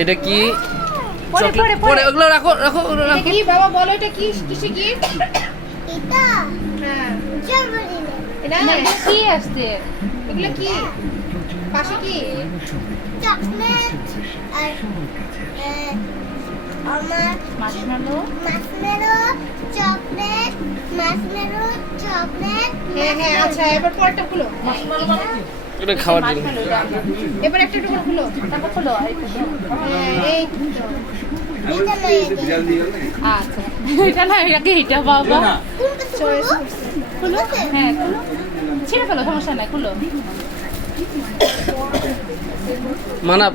এটা কি পরে ওগুলো রাখো রাখো রাখো। কি বাবা বলো এটা কি কিসে কি এটা হ্যাঁ জন্মদিনে এটা কি আসছে এগুলো কি পাশে কি চকলেট আর আমার মাশমেলো চকলেট হ্যাঁ হ্যাঁ আচ্ছা এবার পরটা খুলো এটা খাওয়ার জন্য। এবার একটা টুকরো খুলো তারপর খুলো হ্যাঁ এই এটা নয় আচ্ছা এটা না এটা এটা বাবা কোনটা চয়েস খুলো হ্যাঁ খুলো ছিঁড়ে ফেলো সমস্যা নাই খুলো মানে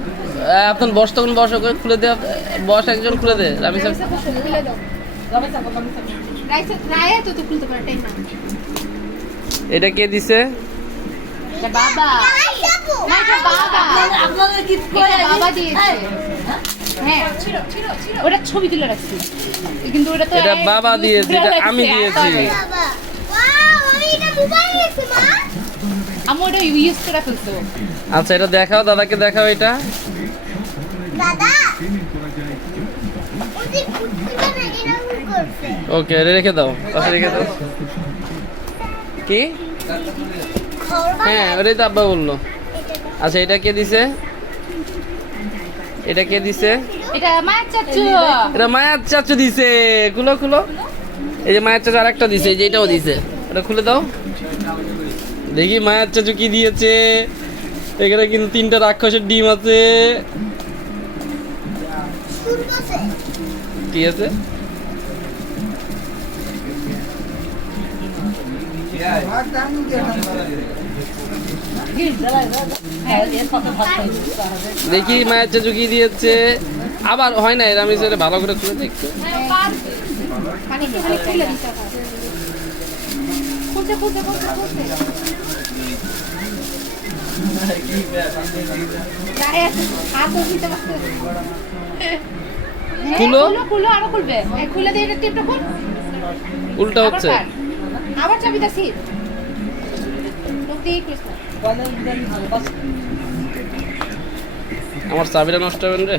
এখন বস তখন বস ওকে খুলে দে, বস একজন খুলে দে। রামি স্যার খুলে দাও রাইসে রায়ে তো তুই খুলতে পারো টাইম না এটা কে দিছে? এটা বাবা না এটা বাবা আপনাদের কি এটা বাবা দিয়েছে হ্যাঁ ওটা ছবি তুলে রাখছি কিন্তু ওটা তো এটা বাবা দিয়েছে, এটা আমি দিয়েছি। বাবা ওয়াও আমি এটা মোবাইল নিয়েছি মা আমি ওটা ইউজ করে ফেলছো আচ্ছা এটা দেখাও, দাদাকে দেখাও এটা। দাদা ওই যে কুকুরটা না এরকম করছে ওকে এটা রেখে দাও, পাশে রেখে দাও। কি? খবর হ্যাঁ ওটাই তো আব্বা বললো। আচ্ছা এটা কে দিছে? এটা কে দিছে? এটা মায়ের চাচু এটা মায়ের চাচু দিছে। খুলো খুলো, এই যে মায়ের চাচু আরেকটা দিছে, এই যে এটাও দিছে। এটা খুলে দাও দেখি মায়ের চাচু কি দিয়েছে। এখানে কিন্তু 3টা রাক্ষসের ডিম আছে। শুনতেছে কি আছে? দেখি মায়ের চাচু কি দিয়েছে। আবার হয় না আমি সেটা ভালো করে খুলে দেখতে। পানি কি খালি খুলে দিতে হবে খুলতে খুলতে খুলতে খুলতে রায়ে হাত দিতে পারছে খুলো। খুলো খুলো আরো খুলবে এই খুলে দিয়ে এটা টিপটা খুল উল্টা হচ্ছে। আবার চাবি দাসি লোকটি কৃষ্ণ আমার চাবিটা নষ্ট হবে রে।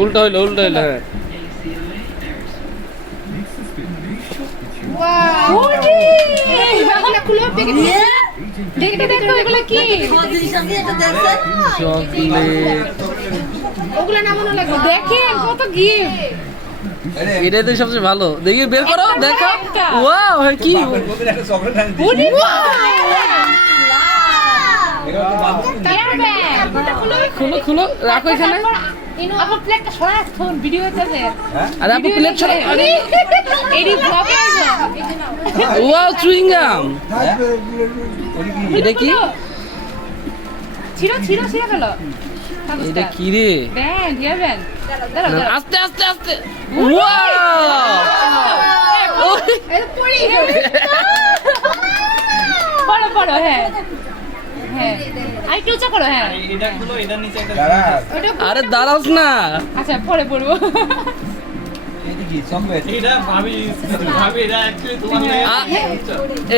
উল্টা হইলো উল্টা হইলো। হ্যাঁ ওয়াও এগুলা খুলো প্যাকেট দেখতে দেখো এগুলা কি খাওয়ার জিনিস আছে এটা দেখছেন চকলেট। ওগুলা নামানো লাগবে দেখেন কত গিফট এটাই তো সবচেয়ে ভালো। দেখি বের করো দেখো। ওয়াও কি উনি তারপরটা খুলো খুলো খুলো রাখো এখানে। আপু প্লেটটা সরাই এখন ভিডিও হচ্ছে আরে আপু প্লেট ছড়া। আরে এডি ব্লগে আইবো ওয়াও চুইং গাম। এটা কি? ছিড়ো ছিড়ো ছিড়ে ফেলো এটা কি রে? ব্যান হিয়ার ব্যান দাঁড়াও দাঁড়াও আস্তে আস্তে আস্তে। ওয়াও এটা পড়ি পড়ো পড়ো হ্যাঁ হ্যাঁ আই একটু উঁচা করো হ্যাঁ ওটা আরে দাঁড়াস না। আচ্ছা পরে পড়বো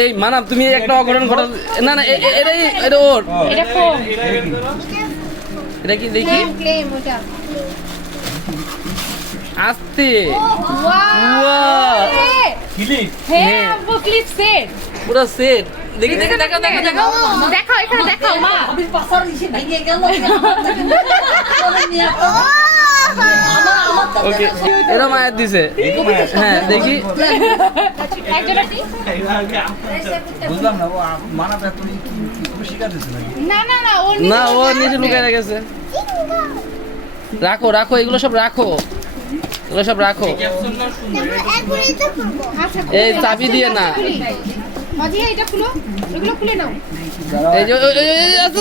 এই মানাব তুমি একটা অঘটন ঘটা। না না এটাই এটা ওর। এটা ফোম এটা কি দেখি ক্লেম ওটা আস্তে। ওয়াও ওয়াও হ্যাঁ আপু ক্লিপ সেট পুরো সেট। দেখি দেখি দেখো দেখো দেখো। দেখো এখানে দেখো মা আমি পাশার ইসে ভেঙে গেল ওকে এরা মায়ের দিছে। হ্যাঁ দেখি একজনের কি বুঝলাম না ও মানাতে তুমি কি শিখাতেছ নাকি না না না ও না ও নিচে লুকায় রেখেছে। রাখো রাখো এগুলো সব রাখো, এগুলো সব রাখো। এখনই তো করবো আচ্ছা এই চাবি দিয়ে না। মাঝে এটা খুলো এগুলো খুলে নাও এই যে আস্তে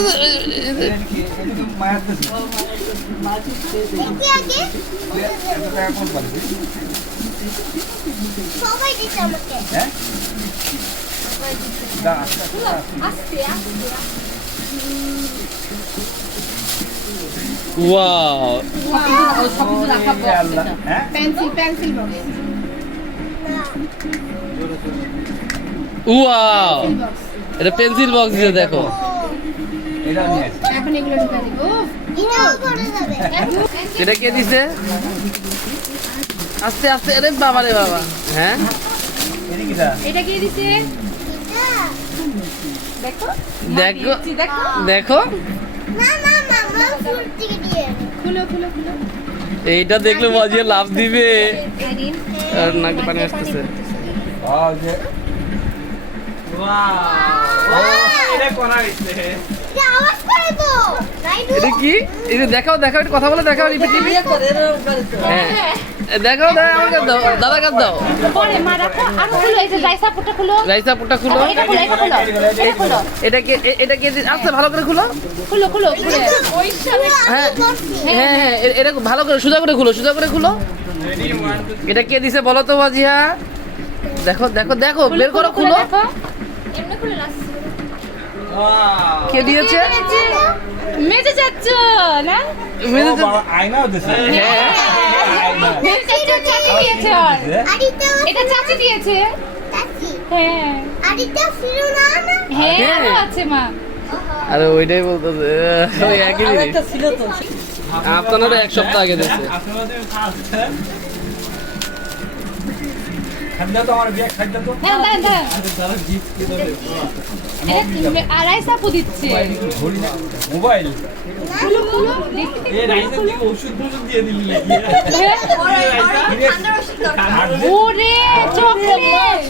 আস্তে, মায়ের দিছে কি আগে এত টাকা কোন পারে সবাই দিচ্ছে আমাকে হ্যাঁ দা আস্তে আস্তে ওয়াও সব কিছু রাখা আল্লাহ হ্যাঁ pencil pencil box wow box এটা পেন্সিল বক্স দিয়ে দেখো। এটা নিয়ে আসি। এখন এগুলো ঢুকা দিব এটাও পড়ে যাবে এটা কে দিছে? আস্তে আস্তে, আরে বাবা রে বাবা। হ্যাঁ এটা কি দা? এটা কে দিছে এটা দেখো দেখো দেখো দেখো, না না মামা ফুল থেকে দিয়ে খুলো খুলো খুলো এইটা দেখলে বাজিয়ে লাভ দিবে। আইরিন আর নাকে পানি আসতেছে। ওই যে এটা আওয়াজ করে তো রাইডু এটা কি? এটা দেখাও দেখাও, এটা কথা বলে দেখাও, রিপিট রিপিট। বিয়ে করে এরকম করে তো। হ্যাঁ দেখাও, দাও আমার কাছে দাও, দাদা কাছে দাও। পরে মা রাখো আর খুলো এই যে রাইসা পুটটা খুলো রাইসা পুটটা খুলো। এটা খুলো এটা খুলো এটা খুলো এটা কে? এটা কে? আস্তে ভালো করে খুলো। খুলো খুলো খুলে হ্যাঁ হ্যাঁ হ্যাঁ, এটা ভালো করে সোজা করে খুলো, সোজা করে খুলো। এটা কে দিছে বলো তো বাজিয়া? দেখো দেখো দেখো, বের করো, খুলো। এমনি খুলে রাখছি কে দিয়েছে? মেজে যাচ্ছ না মেরে ও তো- বাবা, আয়নাও দিছে। হ্যাঁ আয়না। মেজে যাচ্ছ, চাচি দিয়েছে ওর। আর এটা এটা চাচি দিয়েছে চাচি হ্যাঁ আর এটা ছিল না না হ্যাঁ হ্যাঁ। আরো আছে মা আরে ওইটাই বলতেছে, ওই একই আর জিনিস। একটা ছিল তো। আপনারা এক সপ্তাহ আগে দিচ্ছে। খাদ্য তো আমার বিয়ে খাদ্য তো। হ্যাঁ দেন দেন এটা আড়াই সাপু দিচ্ছে ঘড়ি না, মোবাইল। খুলো খুলো দেখি আর যে- ওরে চকলেট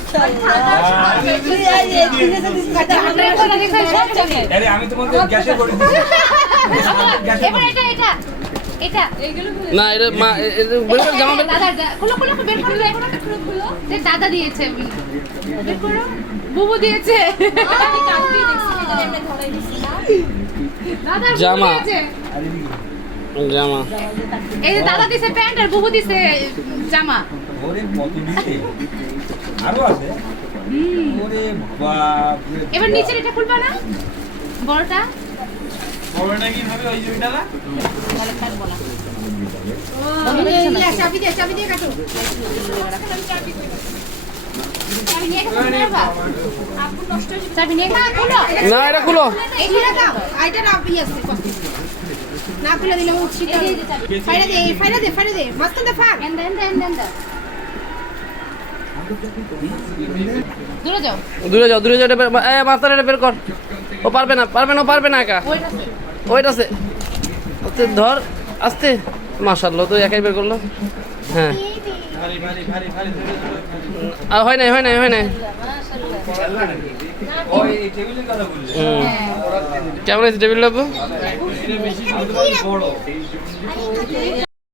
তুই এই যে কিনেছে দিস খাটা ঠান্ডার কথা দেখো সব চকলেট আরে আমি তোমাদের গ্যাসে করে দিছি। এবার এটা এটা এটা এগুলো না এটা মা, এটা বের করে জামা বের করো। দাদা খুলো খুলো বের করো বের করো খুলো খুলো এটা দাদা দিয়েছে বের করো বুবু দিয়েছে আমি কালকে দেখছি এটা এমনি ধরাই দিছি না দাদা জামা। দিয়েছে আর এদিকে। জামা। এই যে দাদা দিছে প্যান্ট আর বুবু দিছে জামা ওরে কত দিছে? আরো আছে? ওরে বাপ রে এবার বাপ। নিচের এটা খুলবা না বড়টা চাবি দিয়ে কাটো চাবি নিয়ে খা খুলো না এটা খুলো। এইটা দাও আইটা না আপনি আছে না খুলে দিলে উঠছি ফাইরা দে মস্ত দে ফার দেন দেন দূরে যাও দূরে যাও, দূরে যাও, এটা বের- মাস্টার এটা বের কর। ও পারবে না, পারবে না, ও পারবে না একা। ওইটা আছে। ওইটা আছে, আস্তে ধর, আস্তে। মাশাআল্লাহ, তো একাই বের করলো। হ্যাঁ আর হয় নাই, হয় নাই, হয় নাই। ওই এই টেবিলের কথা বললে। হুম। কেমন আছে টেবিল লাগবো? এটা বেশি বড়।